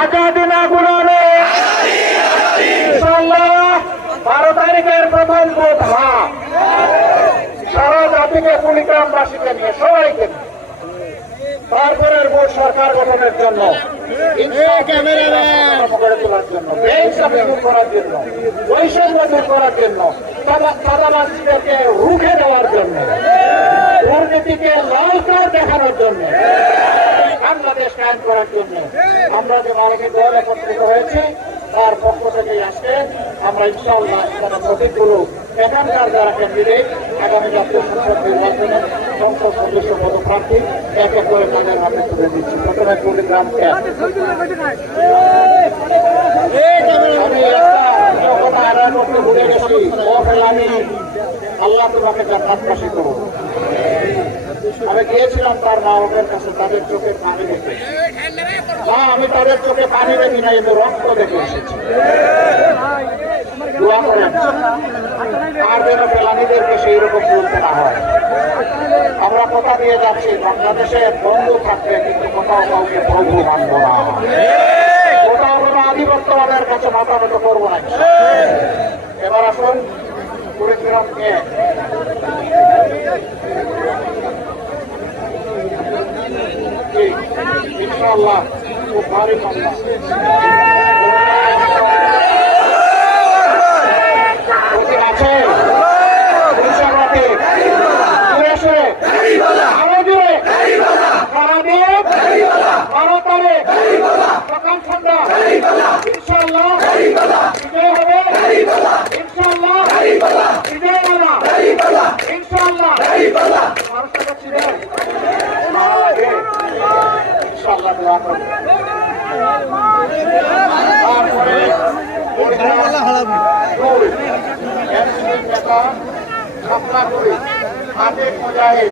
আজাদি না গুলামে ইনশাআল্লাহ 12 তারিখের প্রথম ভোট সারা জাতিকে কুড়িগ্রামবাসীকে নিয়ে সবাইকে তারপরের ভোট সরকার গঠনের জন্য গড়ে তোলার জন্য দূর করার জন্য বৈষম্য দূর করার জন্য চাঁদাবাজদেরকে রুখে দেওয়ার জন্য দুর্নীতিকে লাল কার্ড দেখানোর জন্য বাংলাদেশ কায়েম করার জন্য আমরা যে মালিকের দল একত্রিত হয়েছি তার পক্ষ থেকে আজকে আমরা ইনশাআল্লাহ এখানে প্রতীকগুলো এখানকার যারা ক্যান্ডিডেট আগামী জাতীয় সংসদ নির্বাচনে সংসদ সদস্য পদপ্রার্থী এক এক করে তাদের হাতে তুলে দিচ্ছি। প্রথমে কুড়িগ্রাম আমি কথা আদায় করতে ভুলে গেছি আমি আল্লাহ তোমাকে জান্নাতবাসী করব। আমি গিয়েছিলাম তার মা বাবার কাছে তাদের চোখে পানি দেখে আমি তাদের চোখে পানি দেখি না কিন্তু রক্ত দেখে এসেছি। দোয়া করেন আর যেন ফেলানিদেরকে সেই রকম বলতে না হয়। আমরা কথা দিয়ে যাচ্ছি বাংলাদেশে বন্ধু থাকবে কিন্তু কোথাও কাউকে প্রভু মানব না, কোথাও কোনো আধিপত্যবাদের কাছে মাথা নত করবো না। এবার আসুন কুড়িগ্রাম নিয়ে ইনশাআল্লাহ খুব ভারী মামলা আছে সকাল সন্ধ্যা ইনশাআল্লাহ বিজয় হবে, ইনশাআল্লাহ বিজয় মালা ইনশাআল্লাহ মানুষের কাছে ইনশাআল্লাহ দোয়া করব। তারপরে